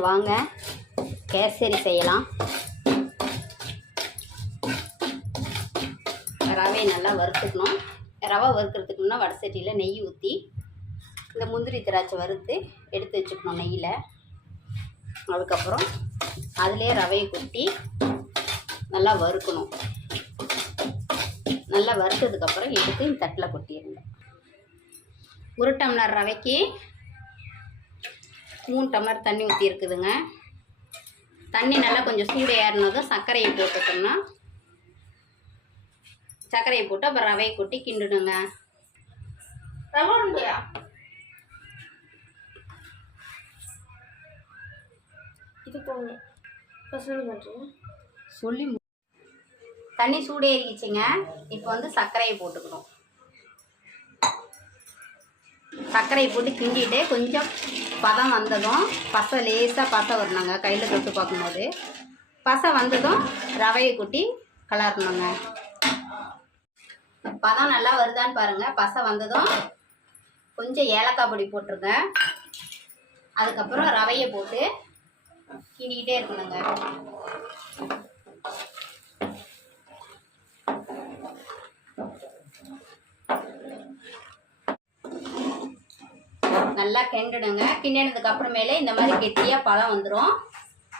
வாங்க. கேசரி செய்யலாம். ரவையை நல்லா வறுத்துக்கணும். ரவை வறுக்கிறதுக்கு முன்னே வடை சட்டியில் நெய் ஊற்றி இந்த முந்திரி திராட்சை வறுத்து எடுத்து வச்சுக்கணும் நெய்யில். அதுக்கப்புறம் அதிலே ரவையை கொட்டி நல்லா வறுக்கணும். நல்லா வறுத்ததுக்கப்புறம் எடுத்து இந்த தட்டில் கொட்டிடுங்க ஒரு டம்ளர் ரவைக்கு மூணு டம்ளர் தண்ணி ஊற்றி இருக்குதுங்க. தண்ணி நல்லா கொஞ்சம் சூடு ஏறினதும் சர்க்கரையை போட்டுட்டோம்னா சர்க்கரையை போட்டு அப்புறம் ரவையை கொட்டி கிண்டுடுங்க. ரவை உருண்டையா இது சொல்லி தண்ணி சூடு இப்போ வந்து சர்க்கரையை போட்டுக்கணும். சர்க்கரையை போட்டு கிண்டிட்டு கொஞ்சம் பதம் வந்ததும் பசை லேசாக பசை வரணுங்க கையில் தொட்டு பார்க்கும்போது. பசை வந்ததும் ரவையை கொட்டி கலரணுங்க. பதம் நல்லா வருதான்னு பாருங்கள் பசை வந்ததும் கொஞ்சம் ஏலக்காய் பொடி போட்டுருங்க. அதுக்கப்புறம் ரவையை போட்டு கிண்டிக்கிட்டே இருக்கணுங்க. நல்லா கிண்டுடுங்க. கிண்டினதுக்கு அப்புறமேலே இந்த மாதிரி கெட்டியாக பதம் வந்துடும்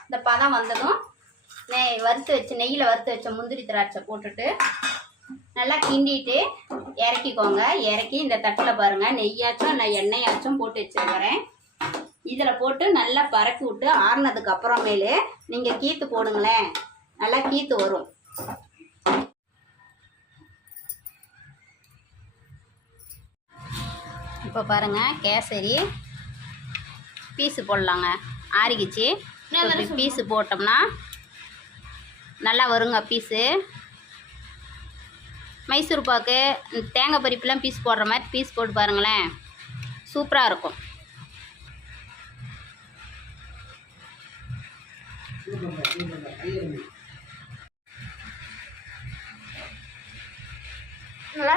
இந்த பதம் வந்ததும் நெய் வறுத்து வச்சு நெய்யில் வறுத்து வச்ச முந்திரி திராட்சை போட்டுட்டு நல்லா கிண்டிட்டு இறக்கிக்கோங்க. இறக்கி இந்த தட்டில் பாருங்கள் நெய்யாச்சும் நான் எண்ணெயாச்சும் போட்டு வச்சுருக்கிறேன். இதில் போட்டு நல்லா பறக்கி விட்டு ஆறுனதுக்கு அப்புறமேலே நீங்கள் கீத்து போடுங்களேன். நல்லா கீத்து வரும். இப்போ பாருங்க கேசரி. பீஸு போடலாங்க. ஆறிக்கிச்சு. பீஸு போட்டோம்னா நல்லா வருங்க பீஸு. மைசூர் பாக்கு தேங்காய் பருப்புலாம் பீஸ் போடுற மாதிரி பீஸ் போட்டு பாருங்களேன். சூப்பராக இருக்கும். நல்லா